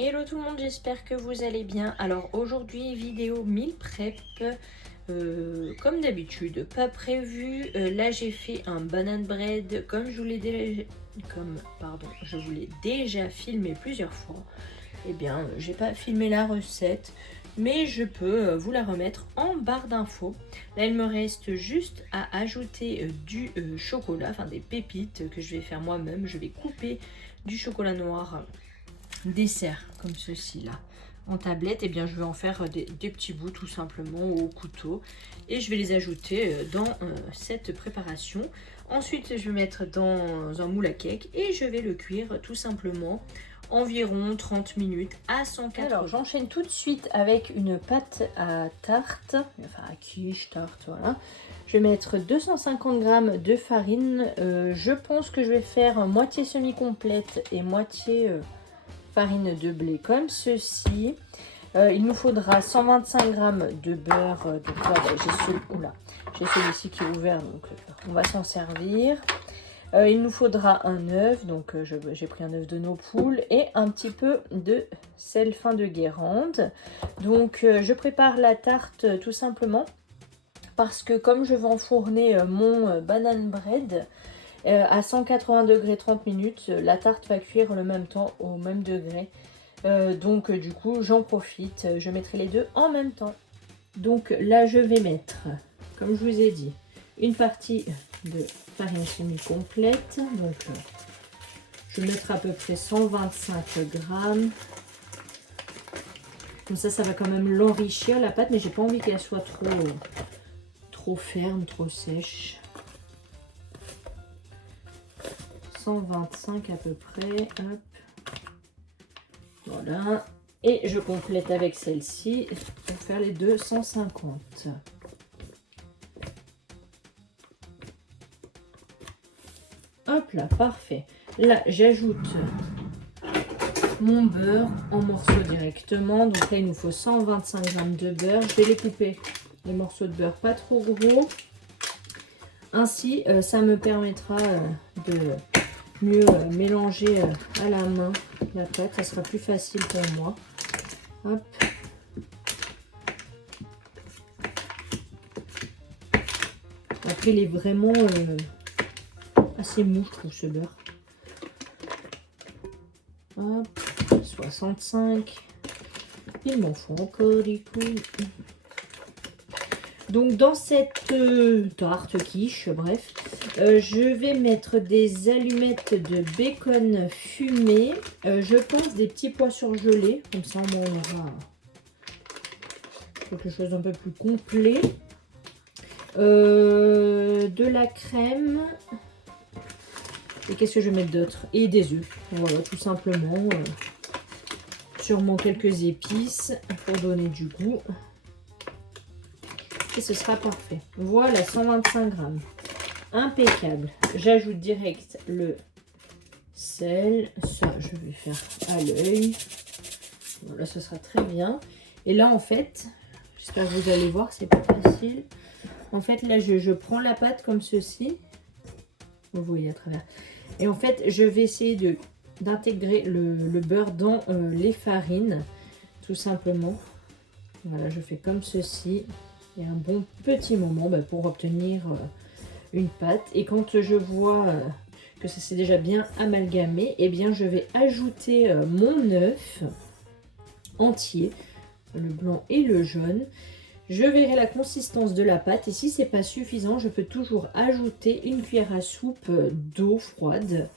Hello tout le monde, j'espère que vous allez bien. Alors aujourd'hui, vidéo meal prep, comme d'habitude, pas prévu. Là j'ai fait un banana bread comme je vous l'ai déjà filmé plusieurs fois. Eh bien, j'ai pas filmé la recette, mais je peux vous la remettre en barre d'infos. Là, il me reste juste à ajouter du chocolat, enfin des pépites que je vais faire moi-même. Je vais couper du chocolat noir dessert comme ceci là en tablette. Et bien je vais en faire des petits bouts tout simplement au couteau et je vais les ajouter dans cette préparation. Ensuite je vais mettre dans un moule à cake et je vais le cuire tout simplement environ 30 minutes à 180. Alors j'enchaîne tout de suite avec une pâte à tarte, enfin à quiche, tarte, voilà. Je vais mettre 250 g de farine. Je pense que je vais faire moitié semi-complète et moitié farine de blé comme ceci. Il nous faudra 125 g de beurre. Donc là, j'ai celui-ci qui est ouvert, donc on va s'en servir. Il nous faudra un œuf, donc j'ai pris un œuf de nos poules et un petit peu de sel fin de Guérande. Donc je prépare la tarte tout simplement parce que comme je vais enfourner mon banana bread à 180 degrés 30 minutes, la tarte va cuire le même temps au même degré. Donc du coup j'en profite, je mettrai les deux en même temps. Donc là je vais mettre, comme je vous ai dit, une partie de farine semi-complète. Donc je vais mettre à peu près 125 grammes. Comme ça va quand même l'enrichir la pâte, mais j'ai pas envie qu'elle soit trop ferme, trop sèche. 125 à peu près, hop. Voilà, et je complète avec celle-ci pour faire les 250. Hop là, parfait. Là, j'ajoute mon beurre en morceaux directement. Donc là, il nous faut 125 g de beurre. Je vais les couper, les morceaux de beurre pas trop gros. Ainsi, ça me permettra de mieux mélanger à la main la pâte, ça sera plus facile pour moi. Hop. Après il est vraiment assez mou, je trouve, ce beurre. Hop, 65. Il m'en faut encore des coups. Donc dans cette tarte quiche, bref, je vais mettre des allumettes de bacon fumé. Je pense des petits pois surgelés, comme ça on aura quelque chose d'un peu plus complet. De la crème. Et qu'est-ce que je vais mettre d'autre? Et des œufs. Voilà, tout simplement. Sûrement quelques épices pour donner du goût. Et ce sera parfait. Voilà, 125 grammes. Impeccable. J'ajoute direct le sel. Ça, je vais faire à l'œil. Voilà, ce sera très bien. Et là, en fait, j'espère que vous allez voir, c'est pas facile. En fait, là, je prends la pâte comme ceci. Vous voyez à travers. Et en fait, je vais essayer d'intégrer le beurre dans les farines, tout simplement. Voilà, je fais comme ceci. Et un bon petit moment pour obtenir une pâte. Et quand je vois que ça s'est déjà bien amalgamé, eh bien je vais ajouter mon œuf entier, le blanc et le jaune. Je verrai la consistance de la pâte et si c'est pas suffisant, je peux toujours ajouter une cuillère à soupe d'eau froide.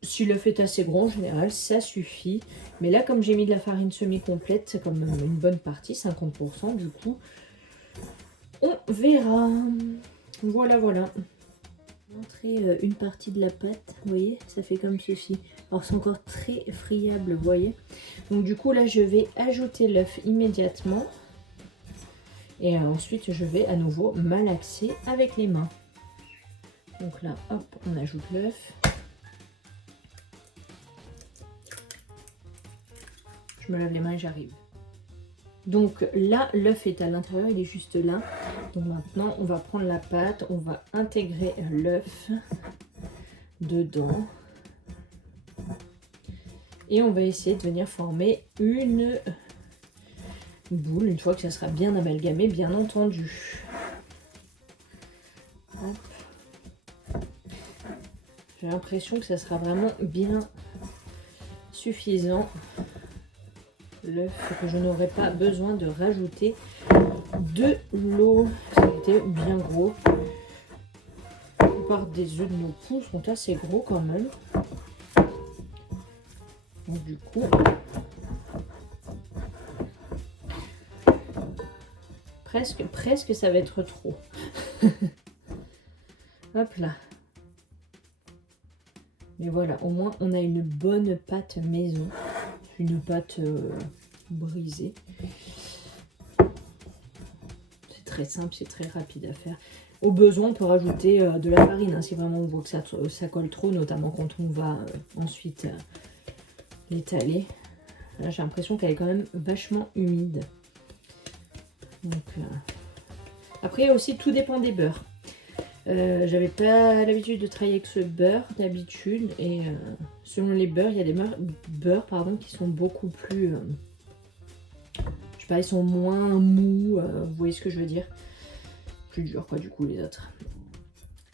Si l'œuf est assez grand, en général, ça suffit. Mais là, comme j'ai mis de la farine semi-complète, c'est comme une bonne partie, 50% du coup. On verra. Voilà, voilà. Montrer une partie de la pâte, vous voyez, ça fait comme ceci. Alors, c'est encore très friable, vous voyez. Donc, du coup, là, je vais ajouter l'œuf immédiatement. Et ensuite, je vais à nouveau malaxer avec les mains. Donc là, hop, on ajoute l'œuf. Je me lave les mains et j'arrive. Donc là, l'œuf est à l'intérieur, il est juste là. Donc maintenant, on va prendre la pâte, on va intégrer l'œuf dedans. Et on va essayer de venir former une boule une fois que ça sera bien amalgamé, bien entendu. Hop. J'ai l'impression que ça sera vraiment bien suffisant. L'œuf, que je n'aurai pas besoin de rajouter de l'eau. Ça a été bien gros. La plupart des œufs de nos poules sont assez gros quand même. Donc du coup, presque ça va être trop. Hop là. Mais voilà, au moins on a une bonne pâte maison. Une pâte brisée. C'est très simple, c'est très rapide à faire. Au besoin, on peut rajouter de la farine, hein, si vraiment on voit que ça colle trop, notamment quand on va ensuite l'étaler. Là, j'ai l'impression qu'elle est quand même vachement humide. Donc, après aussi, tout dépend des beurres. J'avais pas l'habitude de travailler avec ce beurre d'habitude et selon les beurres, il y a des beurres qui sont beaucoup plus, je sais pas, ils sont moins mous, vous voyez ce que je veux dire, plus durs quoi du coup les autres.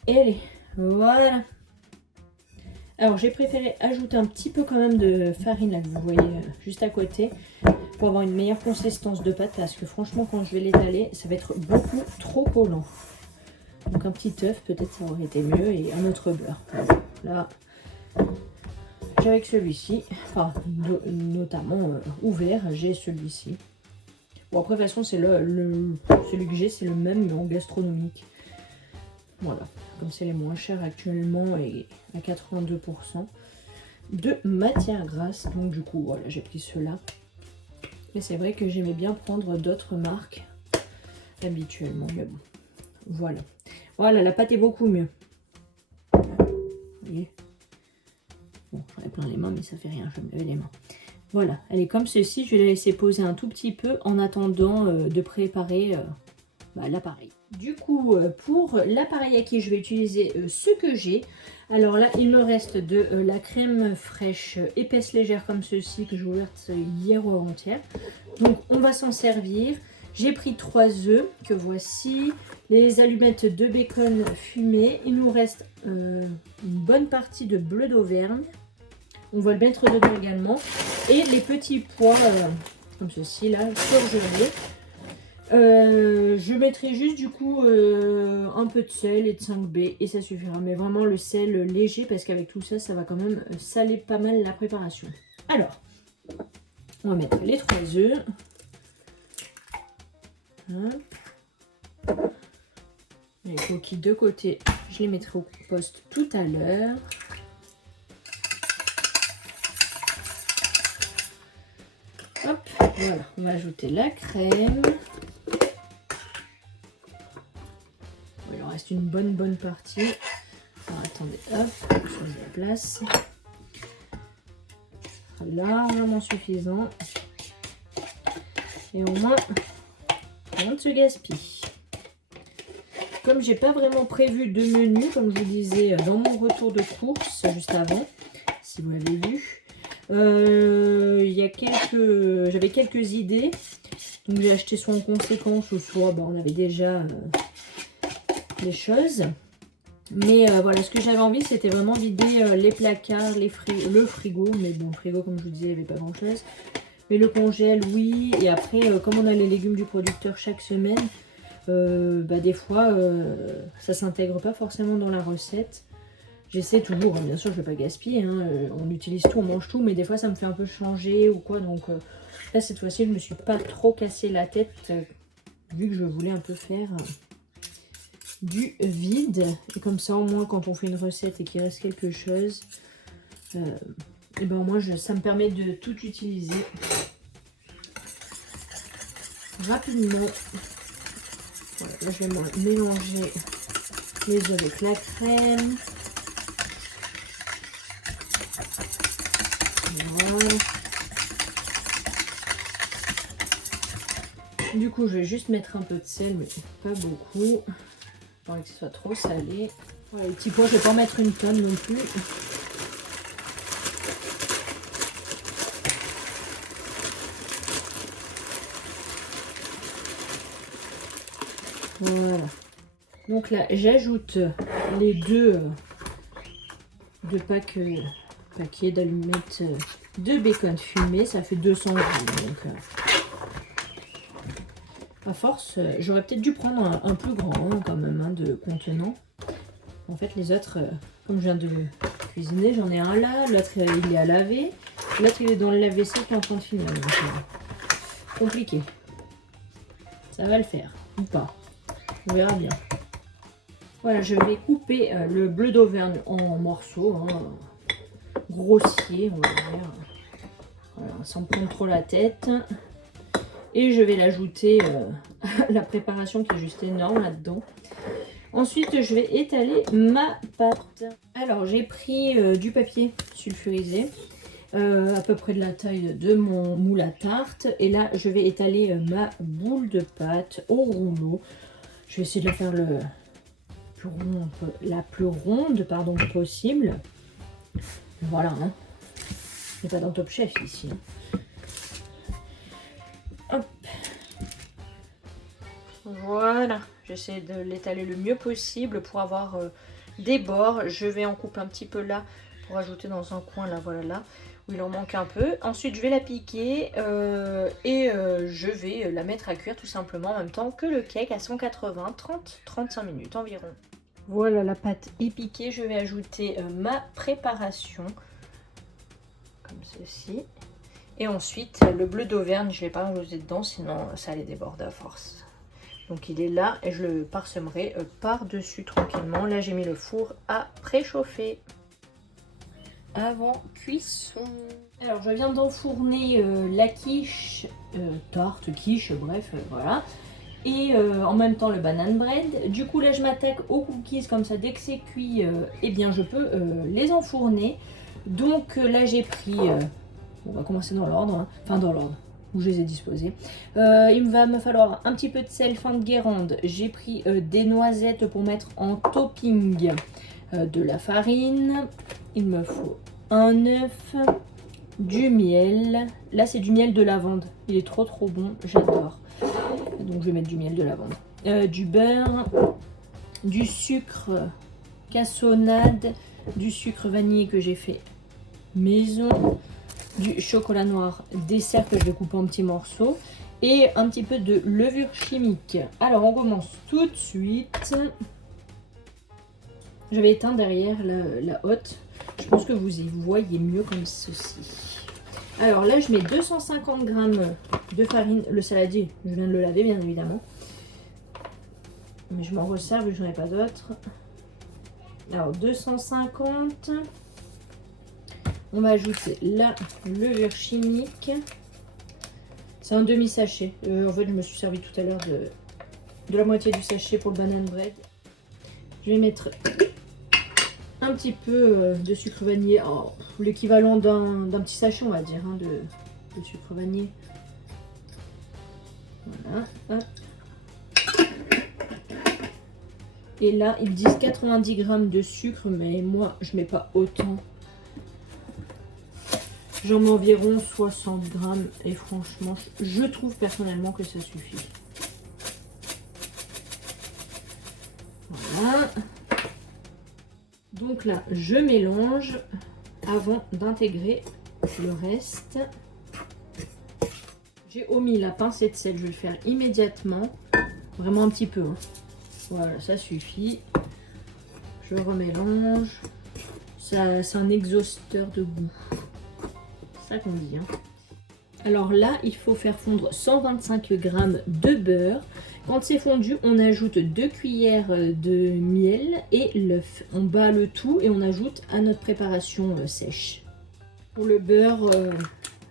Et allez, voilà. Alors j'ai préféré ajouter un petit peu quand même de farine là que vous voyez juste à côté pour avoir une meilleure consistance de pâte parce que franchement quand je vais l'étaler, ça va être beaucoup trop collant. Donc un petit œuf, peut-être ça aurait été mieux, et un autre beurre. Là, j'ai avec celui-ci, enfin notamment ouvert, j'ai celui-ci. Bon après de toute façon c'est celui que j'ai, c'est le même mais en gastronomique. Voilà, comme c'est les moins chers actuellement et à 82% de matière grasse. Donc du coup voilà, j'ai pris ceux-là. Mais c'est vrai que j'aimais bien prendre d'autres marques habituellement, mais bon, voilà. Voilà, la pâte est beaucoup mieux. Vous voyez ? Bon, j'en ai plein les mains, mais ça fait rien, je vais me laver les mains. Voilà, elle est comme ceci. Je vais la laisser poser un tout petit peu en attendant de préparer l'appareil. Du coup, pour l'appareil à qui je vais utiliser ce que j'ai. Alors là, il me reste de la crème fraîche épaisse légère comme ceci que j'ai ouverte hier ou avant-hier. Donc, on va s'en servir. J'ai pris 3 œufs que voici, les allumettes de bacon fumé. Il nous reste une bonne partie de bleu d'Auvergne. On va le mettre dedans également. Et les petits pois, comme ceci là, surgelés. Je mettrai juste du coup un peu de sel et de 5B et ça suffira. Mais vraiment le sel léger parce qu'avec tout ça, ça va quand même saler pas mal la préparation. Alors, on va mettre les 3 œufs. Les coquilles de côté, je les mettrai au poste tout à l'heure. Hop, voilà, on va ajouter la crème. Il en reste une bonne partie. Alors attendez, hop, je change de place. Largement suffisant. Et au moins, rien ne se gaspille. Comme j'ai pas vraiment prévu de menu, comme je vous disais dans mon retour de course juste avant, si vous l'avez vu, j'avais quelques idées. Donc j'ai acheté soit en conséquence ou soit on avait déjà les choses. Mais voilà, ce que j'avais envie, c'était vraiment vider les placards, le frigo. Mais bon, le frigo, comme je vous disais, il n'y avait pas grand chose. Mais le congèle, oui. Et après, comme on a les légumes du producteur chaque semaine, des fois, ça s'intègre pas forcément dans la recette. J'essaie toujours, bien sûr, je ne vais pas gaspiller. Hein, on utilise tout, on mange tout. Mais des fois, ça me fait un peu changer ou quoi. Donc là, cette fois-ci, je ne me suis pas trop cassé la tête. Vu que je voulais un peu faire du vide. Et comme ça, au moins, quand on fait une recette et qu'il reste quelque chose, et ben au moins, ça me permet de tout utiliser rapidement. Voilà, là, je vais mélanger les œufs avec la crème. Voilà. Du coup, je vais juste mettre un peu de sel, mais pas beaucoup. Pas envie que ce soit trop salé. Voilà, les petits pois, je ne vais pas en mettre une tonne non plus. Voilà. Donc là, j'ajoute les deux paquets d'allumettes de bacon fumé. Ça fait 200 grammes. Donc, à force, j'aurais peut-être dû prendre un plus grand quand même de contenant. En fait, les autres, comme je viens de cuisiner, j'en ai un là. L'autre, il est à laver. L'autre, il est dans le lave-vaisselle qui est en train de finir. Donc, compliqué. Ça va le faire ou pas. On verra bien. Voilà, je vais couper le bleu d'Auvergne en morceaux, grossiers, on va dire. Voilà, sans prendre trop la tête. Et je vais l'ajouter à la préparation qui est juste énorme là-dedans. Ensuite, je vais étaler ma pâte. Alors, j'ai pris du papier sulfurisé, à peu près de la taille de mon moule à tarte. Et là, je vais étaler ma boule de pâte au rouleau. Je vais essayer de la faire la plus ronde possible. Voilà, hein. C'est pas dans Top Chef ici. Hop. Voilà, j'essaie de l'étaler le mieux possible pour avoir des bords. Je vais en couper un petit peu là pour ajouter dans un coin là, voilà là, où il en manque un peu. Ensuite, je vais la piquer et je vais la mettre à cuire tout simplement en même temps que le cake à 180, 30-35 minutes environ. Voilà, la pâte est piquée. Je vais ajouter ma préparation, comme ceci. Et ensuite, le bleu d'Auvergne, je ne vais pas rajouter dedans, sinon ça allait déborder à force. Donc il est là et je le parsemerai par-dessus tranquillement. Là, j'ai mis le four à préchauffer. Avant cuisson. Alors, je viens d'enfourner la quiche, tarte, quiche, bref, voilà. Et en même temps le banane bread. Du coup là je m'attaque aux cookies, comme ça dès que c'est cuit, eh bien je peux les enfourner. Donc là j'ai pris, on va commencer dans l'ordre, hein. Enfin dans l'ordre où je les ai disposés. Il va me falloir un petit peu de sel fin de Guérande. J'ai pris des noisettes pour mettre en topping, de la farine. Il me faut un œuf, du miel. Là c'est du miel de lavande, il est trop bon, j'adore. Donc je vais mettre du miel de lavande, du beurre, du sucre cassonade, du sucre vanillé que j'ai fait maison, du chocolat noir dessert que je vais couper en petits morceaux et un petit peu de levure chimique. Alors on commence tout de suite. Je vais éteindre derrière la hotte. Je pense que vous y voyez mieux comme ceci. Alors là, je mets 250 g de farine. Le saladier, je viens de le laver, bien évidemment. Mais je m'en resserre vu que j'en ai pas d'autres. Alors, 250. On va ajouter la levure chimique. C'est un demi-sachet. En fait, je me suis servi tout à l'heure de la moitié du sachet pour le banane bread. Je vais mettre un petit peu de sucre vanillé, l'équivalent d'un petit sachet on va dire, hein, de sucre vanillé. Voilà, hop. Et là ils disent 90 g de sucre, mais moi je mets pas autant. J'en mets environ 60 g et franchement je trouve personnellement que ça suffit. Voilà. Donc là, je mélange avant d'intégrer le reste. J'ai omis la pincée de sel, je vais le faire immédiatement. Vraiment un petit peu, hein. Voilà, ça suffit. Je remélange. Ça, c'est un exhausteur de goût. C'est ça qu'on dit, hein. Alors là, il faut faire fondre 125 g de beurre. Quand c'est fondu, on ajoute 2 cuillères de miel et l'œuf. On bat le tout et on ajoute à notre préparation sèche. Pour le beurre,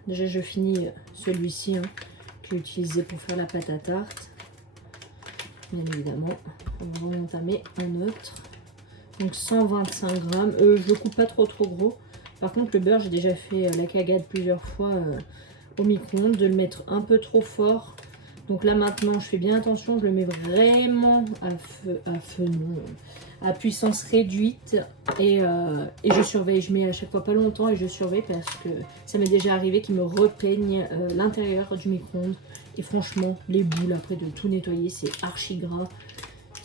déjà je finis celui-ci, hein, que j'ai utilisé pour faire la pâte à tarte. Bien évidemment, on va en entamer un autre. Donc 125 g. Je le coupe pas trop gros. Par contre, le beurre, j'ai déjà fait la cagade plusieurs fois au micro-ondes de le mettre un peu trop fort. Donc là maintenant je fais bien attention, je le mets vraiment à puissance réduite et je surveille, je mets à chaque fois pas longtemps et je surveille parce que ça m'est déjà arrivé qu'il me repeigne l'intérieur du micro-ondes et franchement les boules après de tout nettoyer c'est archi gras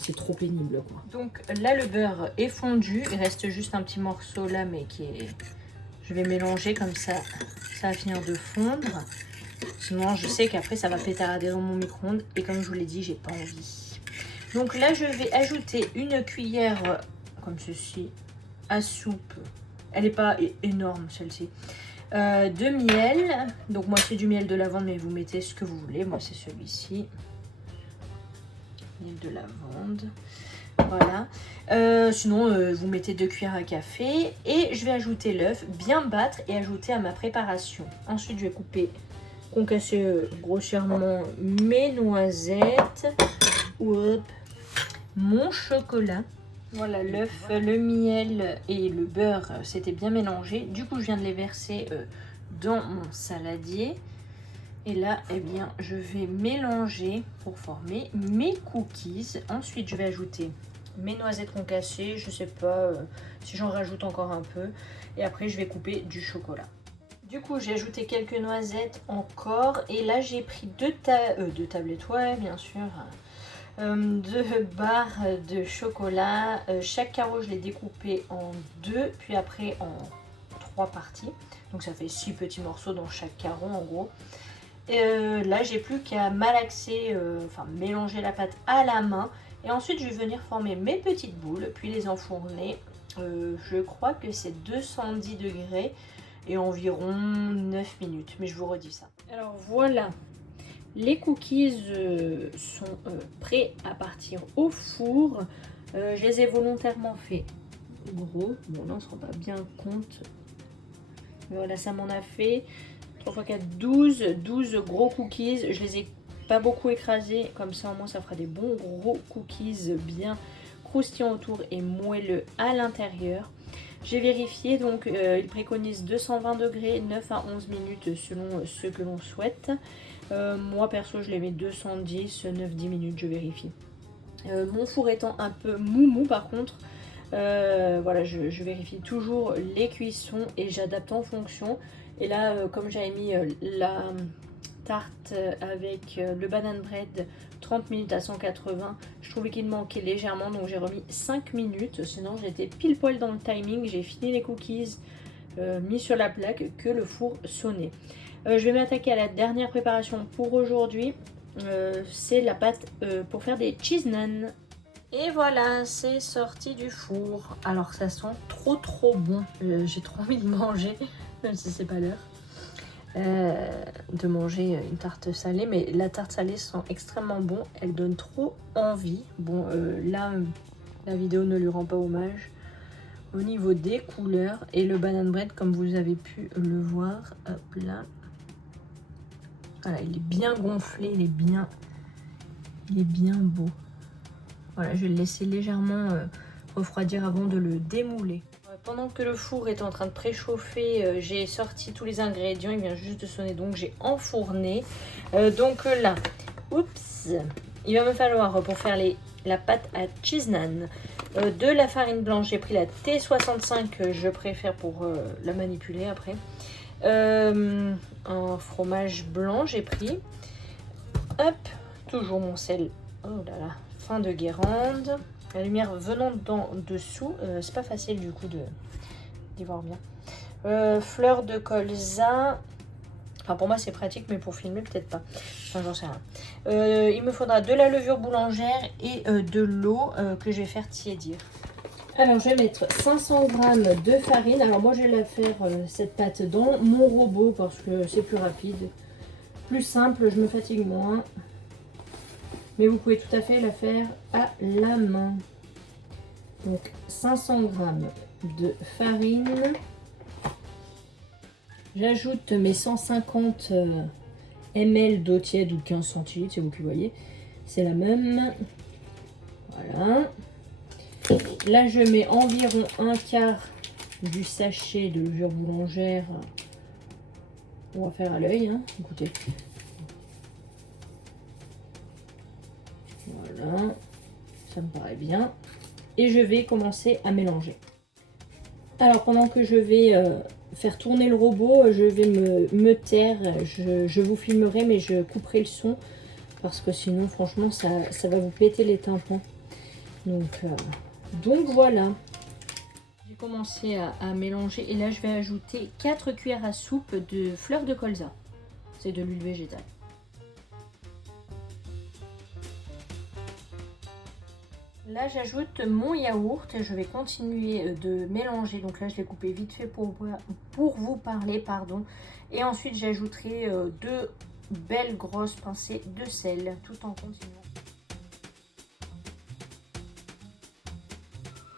c'est trop pénible quoi. Donc là le beurre est fondu, il reste juste un petit morceau là mais qui est... Je vais mélanger comme ça va finir de fondre. Sinon je sais qu'après ça va pétarader dans mon micro-ondes et comme je vous l'ai dit j'ai pas envie. Donc là je vais ajouter une cuillère comme ceci à soupe. Elle n'est pas énorme celle-ci. De miel. Donc moi c'est du miel de lavande mais vous mettez ce que vous voulez. Moi c'est celui-ci. Miel de lavande. Voilà. Sinon vous mettez 2 cuillères à café. Et je vais ajouter l'œuf, bien battre et ajouter à ma préparation. Ensuite je vais couper, concasser grossièrement mes noisettes. Hop. Mon chocolat. Voilà, l'œuf, le miel et le beurre c'était bien mélangé. Du coup, je viens de les verser dans mon saladier. Et là, eh bien, je vais mélanger pour former mes cookies. Ensuite, je vais ajouter mes noisettes concassées. Je sais pas si j'en rajoute encore un peu. Et après, je vais couper du chocolat. Du coup, j'ai ajouté quelques noisettes encore. Et là, j'ai pris deux tablettes, ouais, bien sûr. 2 barres de chocolat. Chaque carreau je l'ai découpé en 2 puis après en 3 parties, donc ça fait 6 petits morceaux dans chaque carreau en gros. Là j'ai plus qu'à malaxer, enfin mélanger la pâte à la main et ensuite je vais venir former mes petites boules puis les enfourner. Je crois que c'est 210 degrés et environ 9 minutes, mais je vous redis ça. Alors voilà, les cookies sont prêts à partir au four. Je les ai volontairement fait gros. Bon là on se rend pas bien compte. Mais voilà, ça m'en a fait 3 x 4, 12 gros cookies. Je les ai pas beaucoup écrasés. Comme ça au moins ça fera des bons gros cookies bien croustillants autour et moelleux à l'intérieur. J'ai vérifié, donc il préconise 220 degrés, 9 à 11 minutes selon ce que l'on souhaite. Moi perso je les mets 210, 9-10 minutes, je vérifie. Mon four étant un peu mou par contre, voilà, je vérifie toujours les cuissons et j'adapte en fonction. Et là comme j'avais mis la tarte avec le banana bread 30 minutes à 180, je trouvais qu'il manquait légèrement, donc j'ai remis 5 minutes, sinon j'étais pile poil dans le timing. J'ai fini les cookies mis sur la plaque que le four sonnait. Je vais m'attaquer à la dernière préparation pour aujourd'hui, c'est la pâte pour faire des cheese naan. Et voilà, c'est sorti du four. Alors ça sent trop bon, j'ai trop envie de manger, même si c'est pas l'heure. De manger une tarte salée, mais la tarte salée sent extrêmement bon, elle donne trop envie. Bon là la vidéo ne lui rend pas hommage au niveau des couleurs, et le banana bread comme vous avez pu le voir, hop là, voilà, il est bien gonflé, il est bien beau. Voilà, je vais le laisser légèrement refroidir avant de le démouler. Pendant que le four est en train de préchauffer, j'ai sorti tous les ingrédients, il vient juste de sonner, donc j'ai enfourné. Donc là, oups, il va me falloir pour faire la pâte à cheese naan de la farine blanche. J'ai pris la T65, je préfère pour la manipuler après. Un fromage blanc j'ai pris. Hop, toujours mon sel. Oh là là, fin de Guérande. La lumière venant d'en dessous, c'est pas facile du coup d'y voir bien. Fleur de colza. Enfin pour moi c'est pratique, mais pour filmer peut-être pas. Enfin j'en sais rien. Il me faudra de la levure boulangère et de l'eau que je vais faire tiédir. Alors je vais mettre 500 g de farine. Alors moi je vais la faire cette pâte dans mon robot parce que c'est plus rapide. Plus simple, je me fatigue moins. Mais vous pouvez tout à fait la faire à la main. Donc 500 g de farine. J'ajoute mes 150 ml d'eau tiède ou 15 centilitres, c'est vous qui voyez. C'est la même. Voilà. Là je mets environ un quart du sachet de levure boulangère. On va faire à l'œil, hein. Écoutez. Voilà, ça me paraît bien. Et je vais commencer à mélanger. Alors pendant que je vais faire tourner le robot, je vais me taire. Je vous filmerai, mais je couperai le son parce que sinon franchement ça va vous péter les tympans. Donc voilà. J'ai commencé à mélanger et là je vais ajouter 4 cuillères à soupe de fleur de colza. C'est de l'huile végétale. Là j'ajoute mon yaourt et je vais continuer de mélanger. Donc là je l'ai coupé vite fait pour vous parler, pardon. Et ensuite j'ajouterai 2 belles grosses pincées de sel tout en continuant.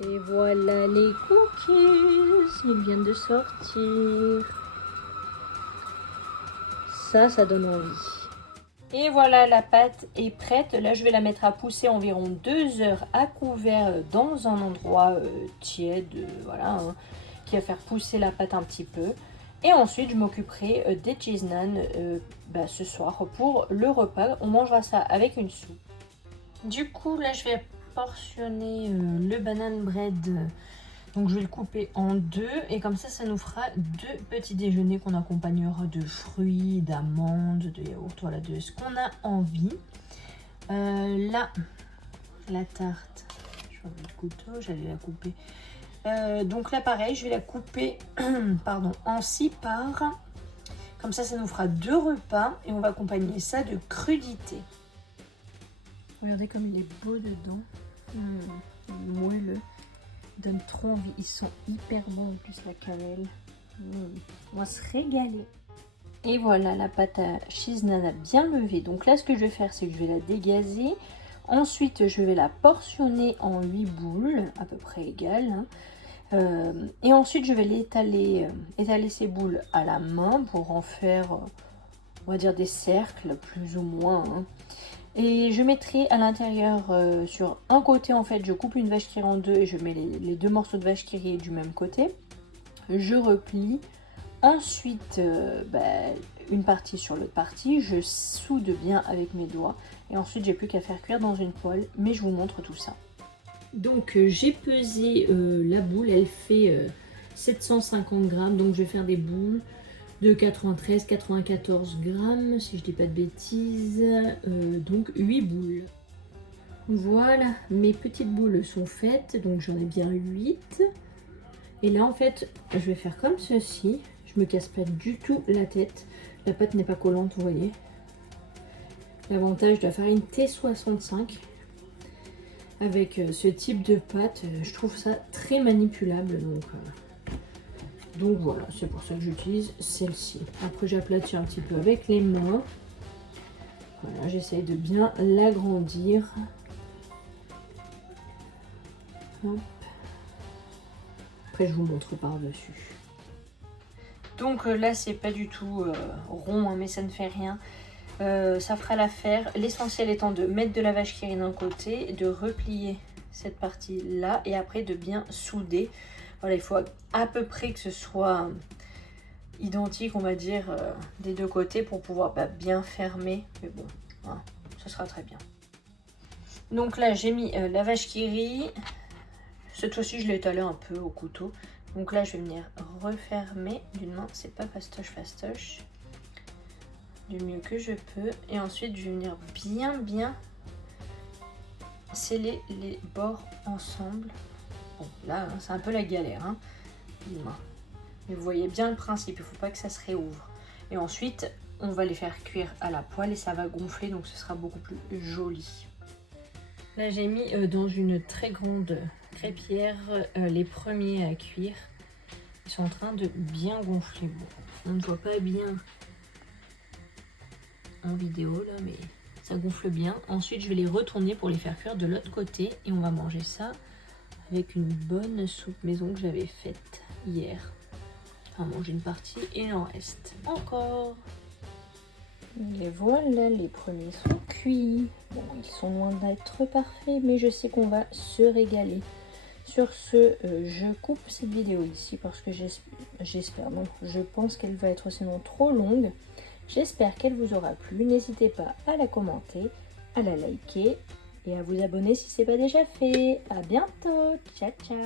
Et voilà les cookies, ils viennent de sortir. Ça donne envie. Et voilà, la pâte est prête. Là, je vais la mettre à pousser environ 2 heures à couvert dans un endroit tiède, voilà, hein, qui va faire pousser la pâte un petit peu. Et ensuite, je m'occuperai des cheese naan ce soir pour le repas. On mangera ça avec une soupe. Du coup, là, je vais portionner le banane bread. Donc je vais le couper en 2 et comme ça nous fera 2 petits déjeuners qu'on accompagnera de fruits, d'amandes, de yaourt, voilà, de ce qu'on a envie. Là, la tarte, je vais enlever le couteau, j'allais la couper. Donc là pareil, je vais la couper pardon, en 6 parts. Comme ça nous fera 2 repas et on va accompagner ça de crudités. Regardez comme il est beau dedans, moelleux. Donne trop envie, ils sont hyper bons en plus la cannelle. On va se régaler. Et voilà, la pâte à cheese naan a bien levé. Donc là ce que je vais faire c'est que je vais la dégazer. Ensuite je vais la portionner en 8 boules à peu près égales. Et ensuite je vais étaler ces boules à la main pour en faire on va dire des cercles plus ou moins. Et je mettrai à l'intérieur sur un côté en fait je coupe une vache qui rit en 2 et je mets les 2 morceaux de vache qui rit du même côté. Je replie. Ensuite une partie sur l'autre partie. Je soude bien avec mes doigts. Et ensuite j'ai plus qu'à faire cuire dans une poêle. Mais je vous montre tout ça. Donc j'ai pesé la boule. Elle fait 750 grammes. Donc je vais faire des boules de 93-94 grammes, si je dis pas de bêtises, donc 8 boules. Voilà, mes petites boules sont faites, donc j'en ai bien 8. Et là en fait, je vais faire comme ceci, je me casse pas du tout la tête, la pâte n'est pas collante, vous voyez. L'avantage de la farine T65, avec ce type de pâte, je trouve ça très manipulable, donc voilà, c'est pour ça que j'utilise celle-ci. Après j'aplatis un petit peu avec les mains. Voilà, j'essaye de bien l'agrandir. Après je vous montre par-dessus. Donc là c'est pas du tout rond, hein, mais ça ne fait rien. Ça fera l'affaire. L'essentiel étant de mettre de la vache qui rit d'un côté, de replier cette partie là et après de bien souder. Voilà, il faut à peu près que ce soit identique, on va dire, des 2 côtés pour pouvoir bien fermer. Mais bon, hein, ça sera très bien. Donc là, j'ai mis la vache qui rit. Cette fois-ci, je l'ai étalé un peu au couteau. Donc là, je vais venir refermer d'une main. C'est pas fastoche. Du mieux que je peux. Et ensuite, je vais venir bien sceller les bords ensemble. Bon, là, c'est un peu la galère, hein. Mais vous voyez bien le principe, il ne faut pas que ça se réouvre. Et ensuite, on va les faire cuire à la poêle et ça va gonfler, donc ce sera beaucoup plus joli. Là, j'ai mis dans une très grande crêpière les premiers à cuire. Ils sont en train de bien gonfler. Bon, on ne voit pas bien en vidéo, là, mais ça gonfle bien. Ensuite, je vais les retourner pour les faire cuire de l'autre côté et on va manger ça avec une bonne soupe maison que j'avais faite hier. Enfin, manger une partie et il en reste encore. Et voilà, les premiers sont cuits. Bon, ils sont loin d'être parfaits, mais je sais qu'on va se régaler. Sur ce, je coupe cette vidéo ici parce que j'espère, non, je pense qu'elle va être sinon trop longue. J'espère qu'elle vous aura plu. N'hésitez pas à la commenter, à la liker et à vous abonner si ce n'est pas déjà fait. À bientôt. Ciao, ciao.